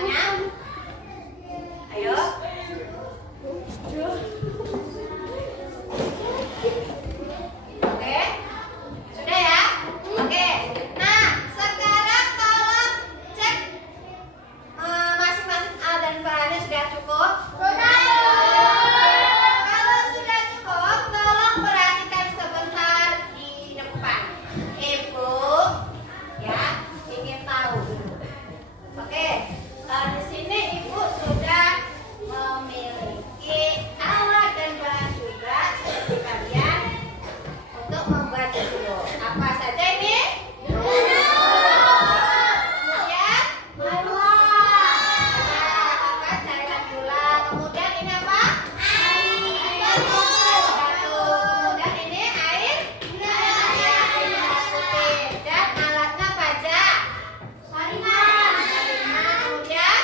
caranya? Ayo. Oke, sudah ya? Oke. Nah, sekarang tolong cek masing-masing alat dan bahannya sudah cukup? Kalau sudah cukup, tolong perhatikan sebentar di depan. Ibu, ya, ingin tahu dulu. Oke, di sini ibu sudah memiliki alat dan bahan juga seperti kalian untuk membuat dulu. Apa saja ini? Kemudian apa? Cairan gula. Kemudian ini apa? Batu. Kemudian ini air putih. Dan alatnya apa aja? Saringan. Kemudian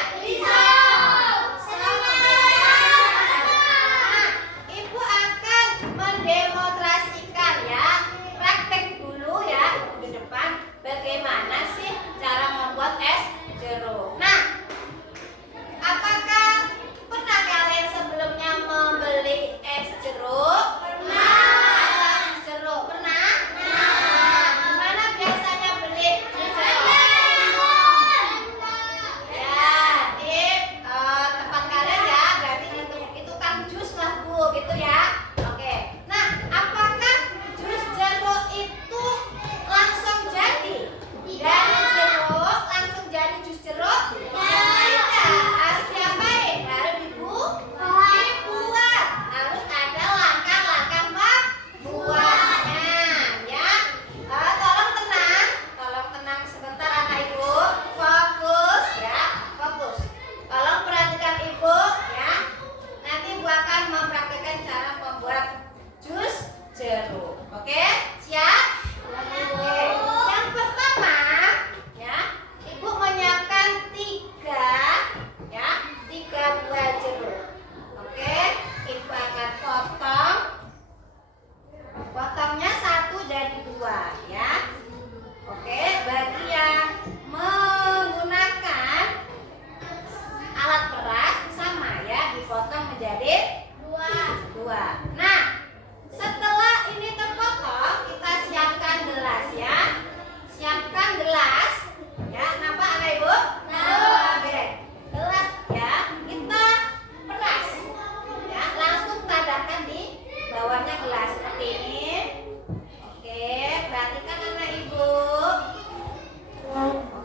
ibu akan mendemonstrasikan ya, praktek dulu ya di depan bagaimana sih cara membuat es jeruk. Nah, apakah pernah kalian sebelumnya membeli es jeruk? Pernah. Es jeruk pernah? Mana biasanya beli es jeruk? Ya, di tempat kalian ya, berarti itu kan jus lah Bu, gitu ya. Oke. Nah, apakah jus jeruk itu langsung jadi? Dari jeruk langsung jadi jus jeruk? Tidak, harus diapain? Harus dibuat. Harus ada langkah-langkah membuatnya, ya. Tolong tenang sebentar anak ibu. Fokus ya, fokus. Tolong perhatikan ibu ya. Nanti ibu akan mempraktikkan cara membuat jus jeruk. Oke, siap? Oke. Yang pertama ya, ibu menyiapkan tiga buah jeruk. Oke, ibu akan potongnya 1 jadi 2 ya. Oke, bagi yang menggunakan alat peras sama ya, dipotong menjadi 2. Nah, setelah ini terpotong, kita siapkan gelas ya. Siapkan gelas ya. Kenapa anak ibu? Oke, gelas ya. Kita peras ya, langsung tadakan di bawahnya gelas seperti ini. Oke, perhatikan anak ibu.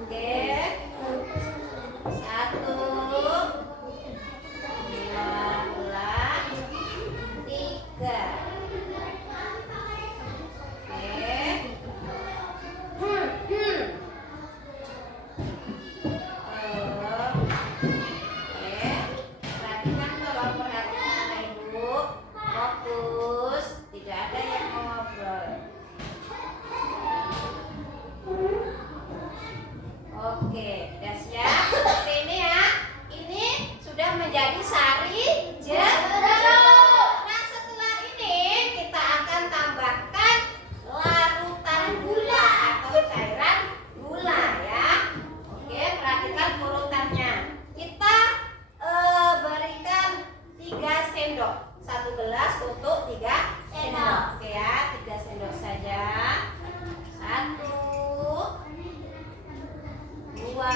Oke, 1, 2, 3. Perhatikan, tolong perhatikan anak ibu. Fokus, tidak ada yang ngobrol. Oke, udah siap? Seperti ini ya. Ini sudah menjadi sari jeruk. Nah, setelah ini kita akan tambahkan larutan gula atau cairan gula ya. Oke, perhatikan urutannya. Kita berikan 3 sendok. 1 gelas untuk 3 sendok. Oke ya, 3 sendok saja. 1, 2,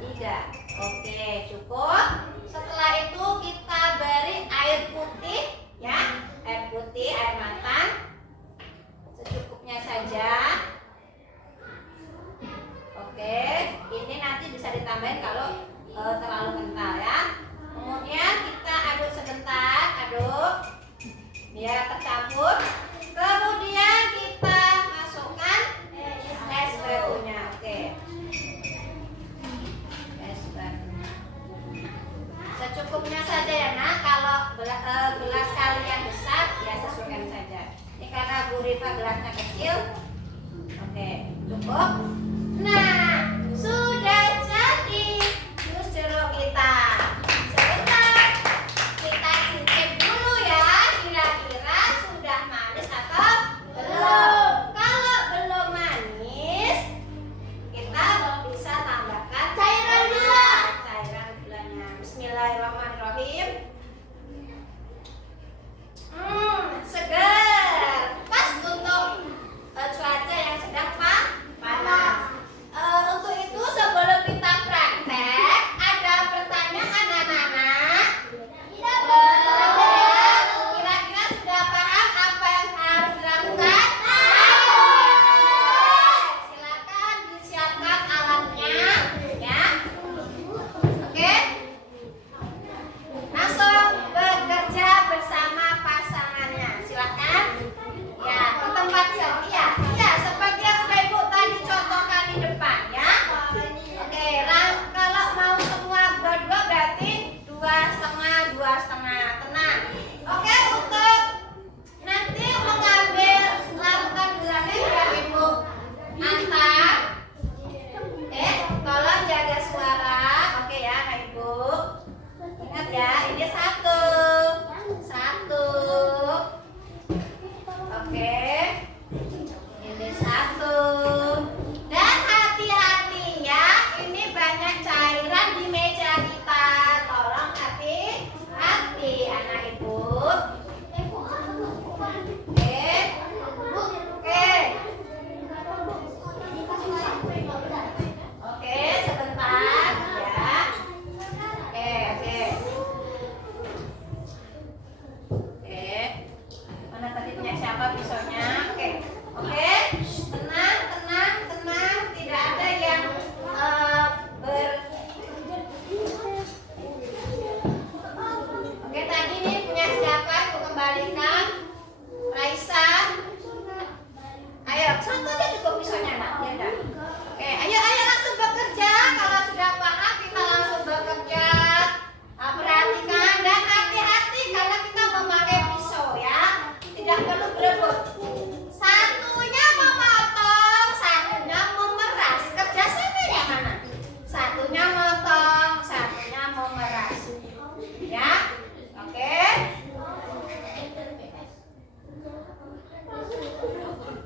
3. Oke, cukup. Setelah itu kita beri air putih ya. Air putih, air matang. Secukupnya saja. Oke, ini nanti bisa ditambahin kalau terlalu kental ya. Kemudian kita aduk sebentar, aduk biar tercampur. Kemudian kita masukkan es batunya. Oke, es batunya secukupnya saja ya nak. Kalau gelas kalian besar ya sesuaikan saja. Ini karena Bu Rifa gelasnya kecil. Oke, cukup. Nah, sudah jadi jus jeruk kita. Sebentar, kita cicip dulu ya. Kira-kira sudah manis atau belum? Kalau belum manis, kita bisa tambahkan Ini satu. Satu. Oke. Ini satu. Dan hati-hati ya, ini banyak cairan di meja kita. Tolong hati-hati anak ibu. Oke, sebentar ya. Oke. Mana tadi punya siapa pisaunya? Oke. Tenang, tenang, tenang. Tidak ada yang Oke, tadi ini punya siapa? Aku kembalikan. Raisa. Ayo, satu aja cukup pisaunya, Nak. Ya, Nak. Oke, ayo langsung bekerja. Kalau sudah paham, kita langsung bekerja. Perhatikan dan hati-hati karena kita memakai pisau ya. Tidak perlu berebut. Satunya memotong, satunya memeras. Kerja sama yang mana? Satunya motong, satunya memeras. Ya, oke.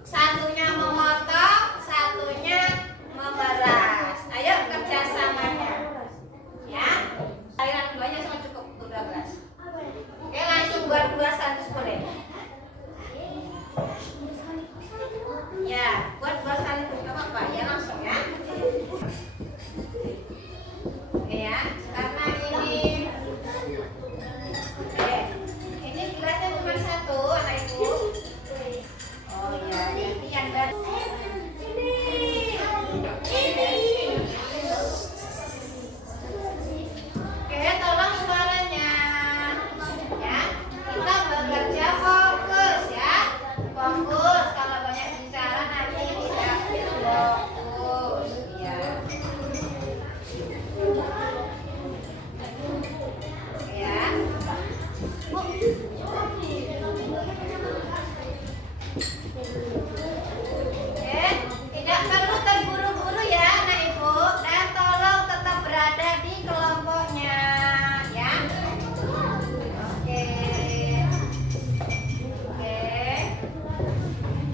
Satunya memotong, satunya memeras. Ayo kerjasamanya. Ya. Cairan duanya sama cukup untuk 12. Oke, langsung buat 2 sekaligus boleh. Ya, buat 2 sekaligus enggak apa-apa. Ya langsung ya. Oke ya, karena ini ini gelasnya cuma 1 anak ibu. Oh iya, nanti yang baru. Oke, tolong suaranya. Ya, kita bekerja fokus ya. Fokus. Kalau banyak bicara nanti tidak fokus. Ya. Ya. Tidak perlu terburu-buru ya anak ibu, dan tolong tetap berada di kelompoknya ya. Oke.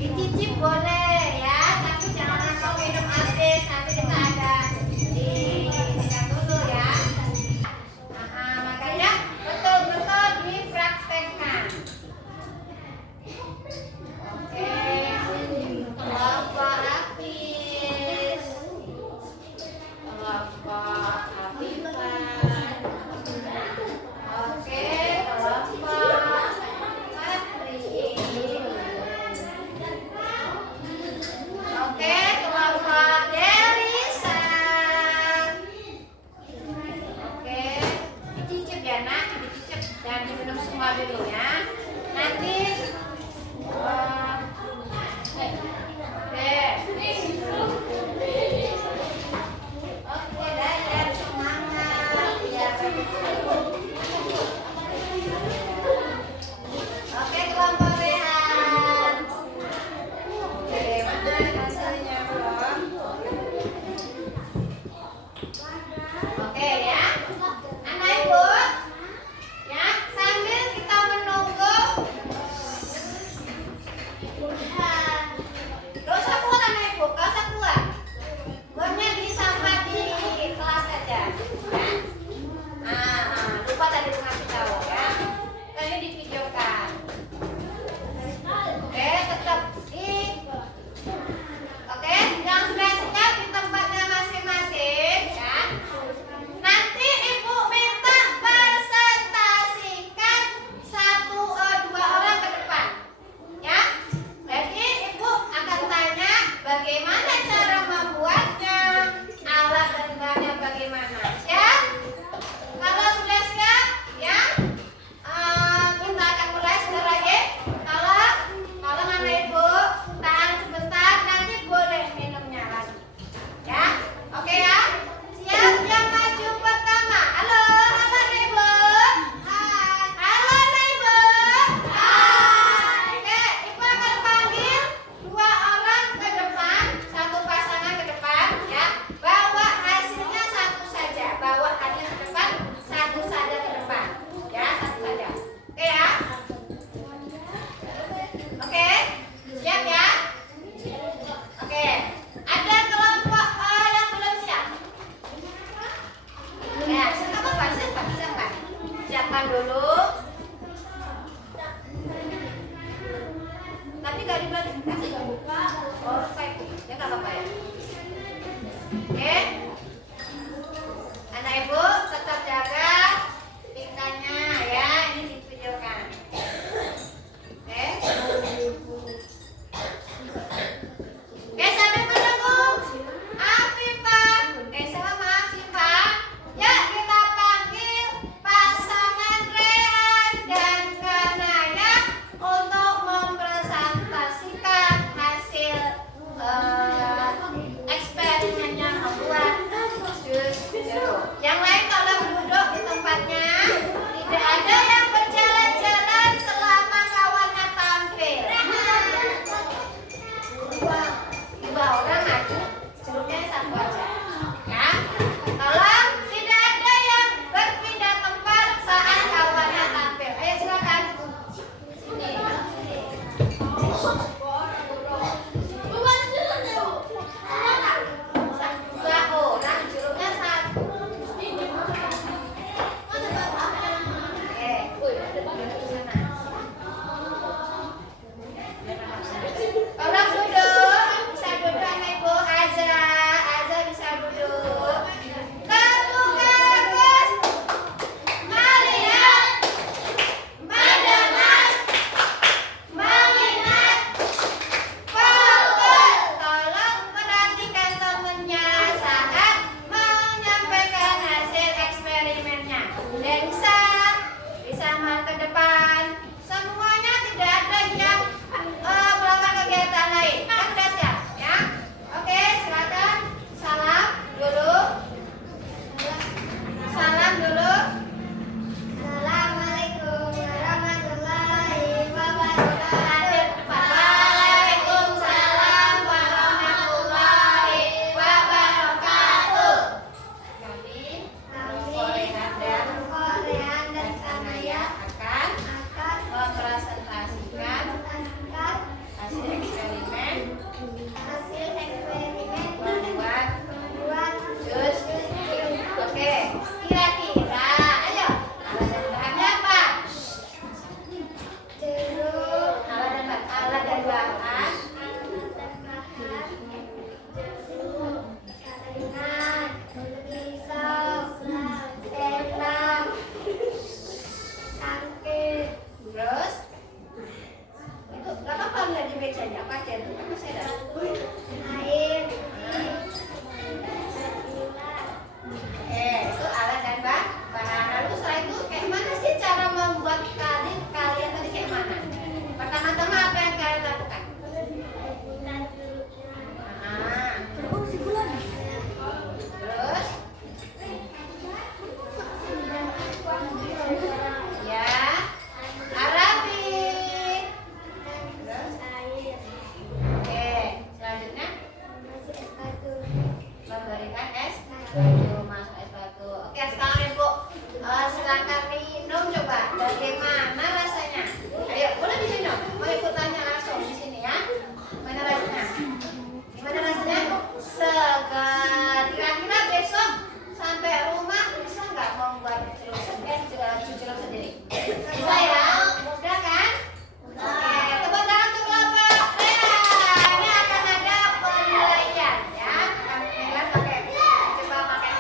Dicicip boleh ya, tapi jangan langsung minum habis, nanti kita ada tidak dulu ya. Makanya betul-betul dipraktekkan. Oke, kelompok habis, kelompok Afifan. Oke, kelompok Patri. Oke, kelompok Delisa. Oke, dicicip ya nak, dicicip dan diminum semua dulu ya. Nanti Oke, dah ya. dulu. Tapi gak dibalik. Oh, kayak itu. Ya nggak apa-apa ya. Oke. Anak ibu tetap jaga tingkahnya ya. Ini ditunjukkan. Oke. Oke, sambil menunggu Afifah. Sama Afifah. Ya, kita panggil pasangan Rehan dan Kanaya untuk mempresentasikan hasil eksperimennya membuat jus jeruk. Yang lain tolong duduk di tempatnya. Tidak ada yang berjalan-jalan selama kawannya tampil. Dua orang aja, jeruknya satu aja. Ya, tolong tidak ada yang berpindah tempat saat kawannya tampil. Ayo silakan. Sini. Dua orang, jeruknya satu. Tolong duduk, bisa duduk anak ibu. Azza bisa duduk. Terbuka Gus, melihat, mendengar, mengingat, fokus. Tolong perhatikan temennya saat menyampaikan hasil eksperimennya. Densa, bisa mal ke depan. Semuanya tidak ada yang melakukan kegiatan lain. Kan udah siap ya? Oke, silakan. Salam dulu. Salam dulu. Assalamualaikum warahmatullahi wabarakatuh. Waalaikumsalam warahmatullahi wabarakatuh. Kami Rehan dan Kanaya akan mempresentasikan hasil eksperimen membuat jus jeruk. Oke, kira-kira ayo alat dan bahannya apa? Jeruk. Alat dan bahan. Saringan, pisau, sendok, cangkir. Terus itu gak apa-apa nggak di mejanya pakai itu kan masih ada air. Itu alat dan bahan. Lalu setelah itu kayak mana sih cara membuat kalian tadi kayak mana? Pertama-tama apa yang kalian lakukan? Terus ya, Arabi. Terus oke, selanjutnya memberikan es batu, masuk es batu. Oke, sekarang ibu silakan minum coba. Bagaimana rasanya? Ayo, boleh diminum. Mau ikut tanya langsung di sini ya. Gimana rasanya? Gimana rasanya? Segar. Kira-kira besok sampai rumah bisa nggak membuat jus jeruk sendiri? Bisa ya? Mudah kan? Oke, tepuk tangan untuk kelompok Rehan. Ini akan ada penilaian ya. Akan penilaian pakai coba pakai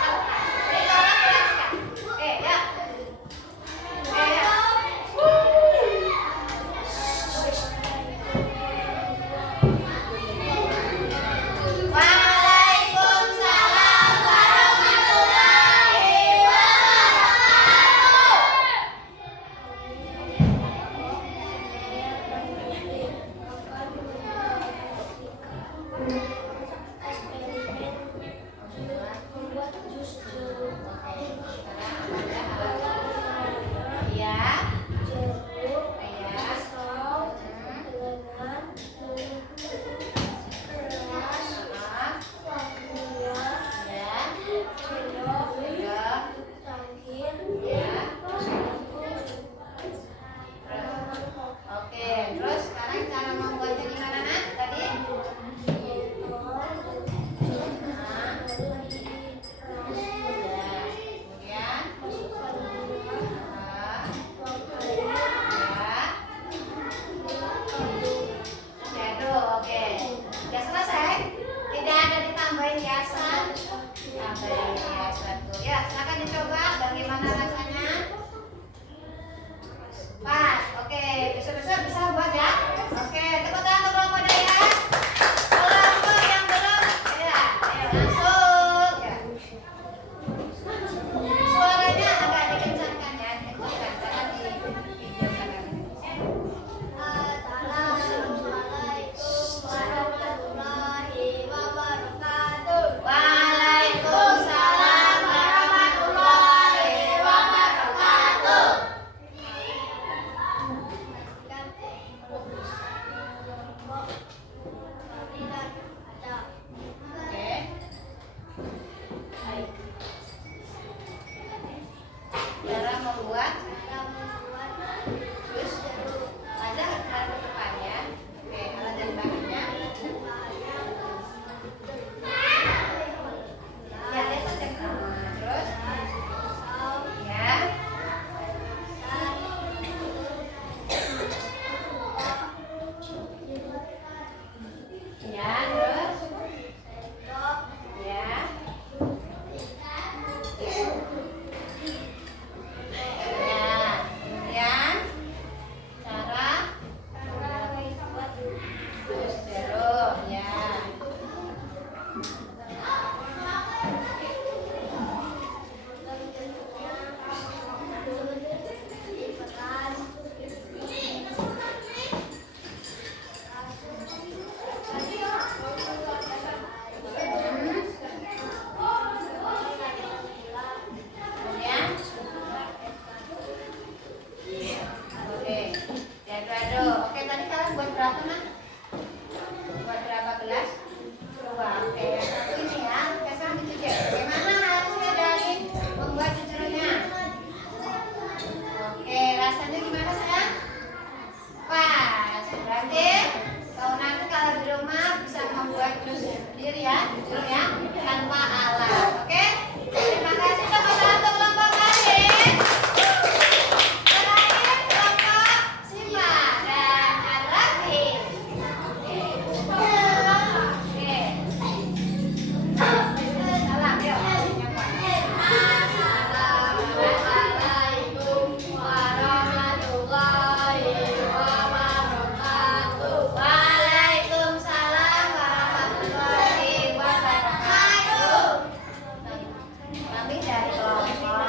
Kami dari kelompok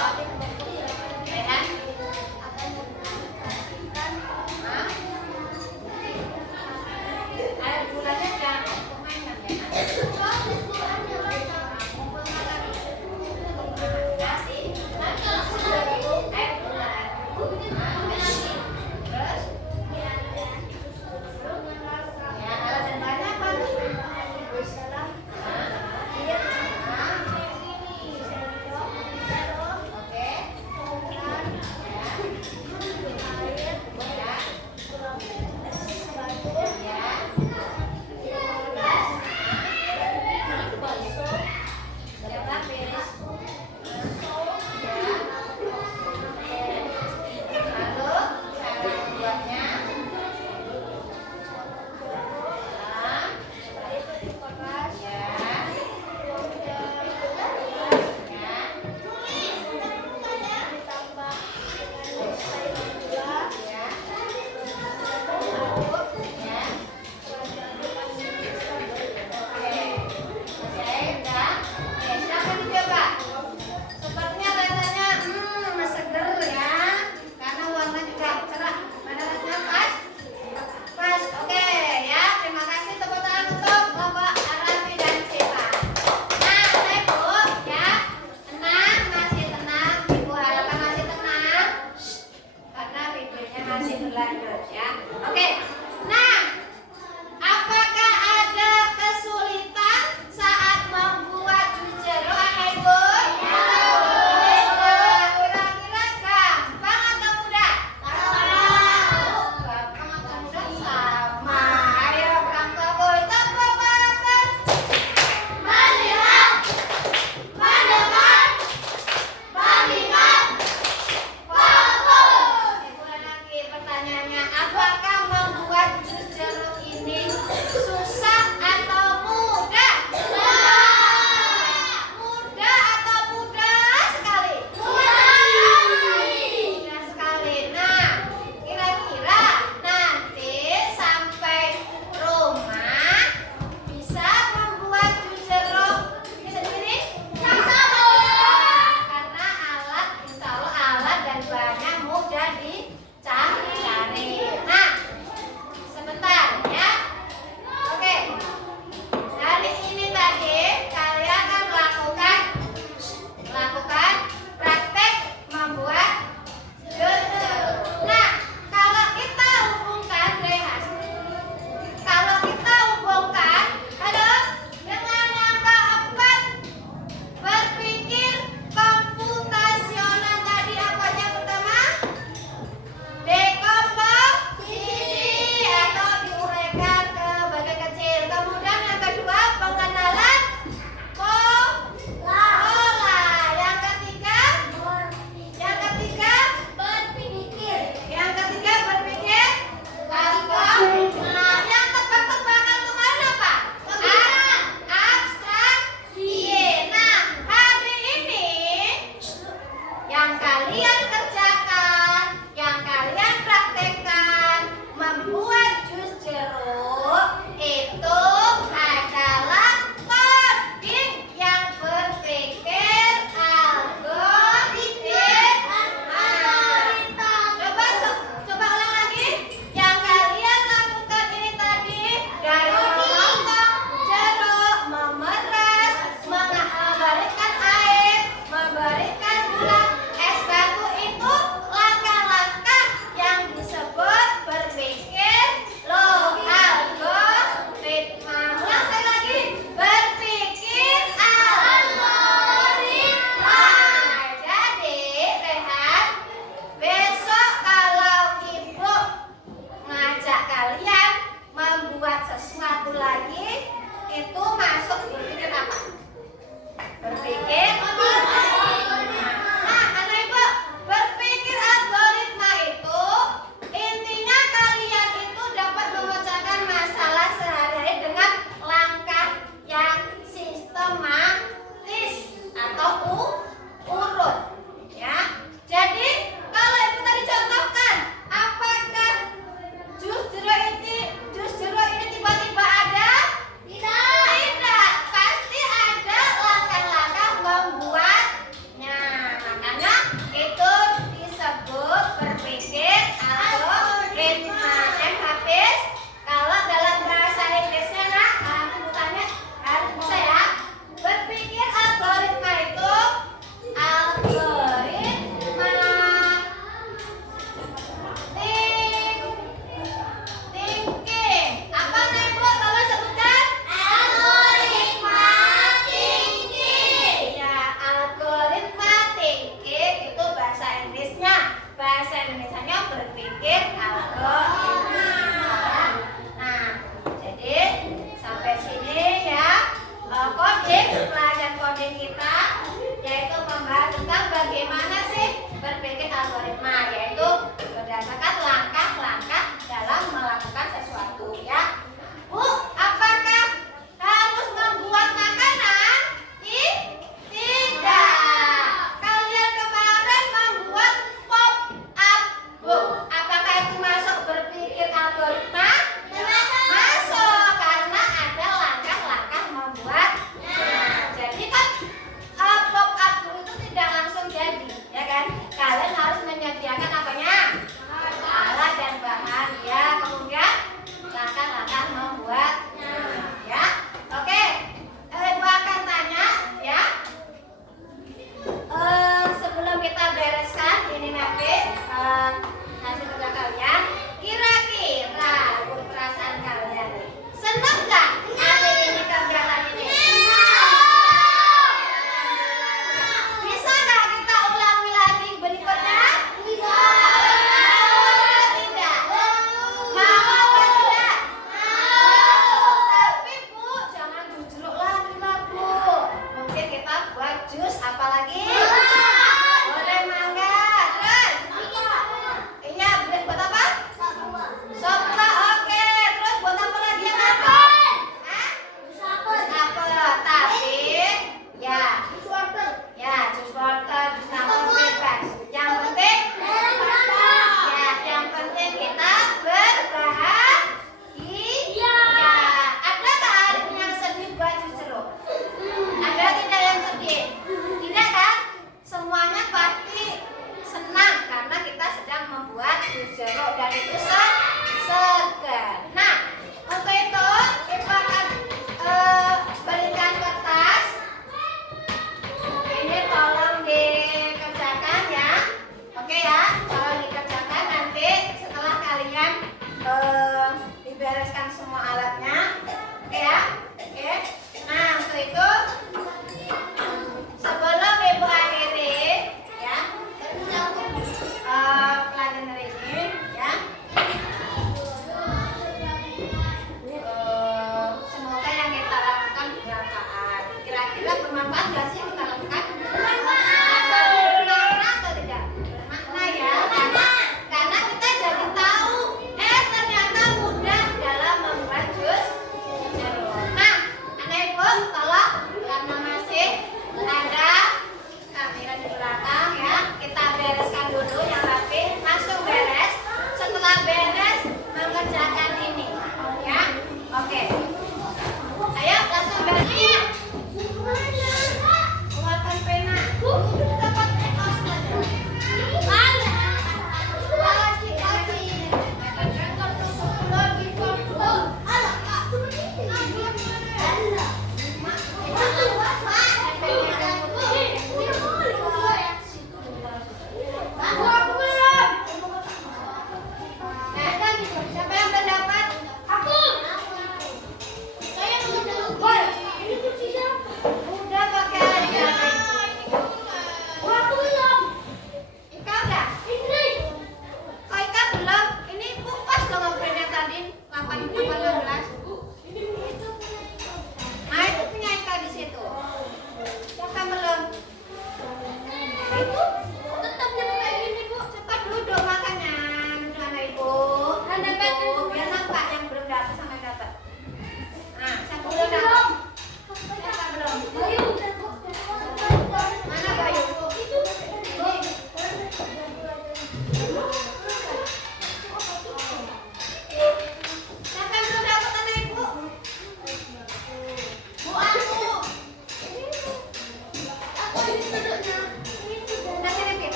Rehan. Hah? Air gulanya jangan mainan ya. Air gula. Terus? Ya, dan banyak apa?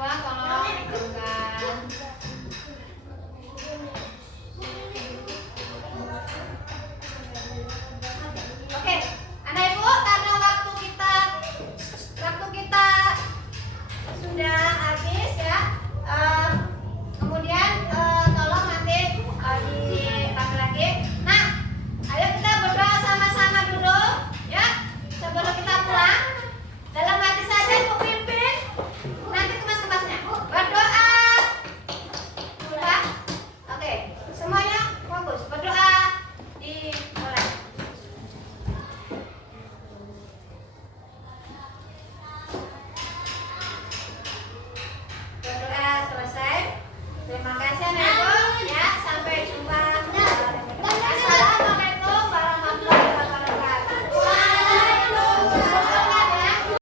semua.